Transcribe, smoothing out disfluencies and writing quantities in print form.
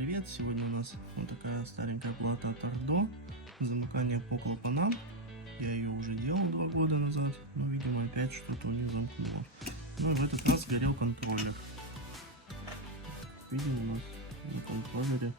привет! Сегодня у нас вот такая старенькая плата от Ардо. Замыкание по клапанам. Я ее уже делал 2 года назад, но видимо опять что-то у нее замкнуло. Ну и в этот раз горел контроллер. Видим, у нас на контроллере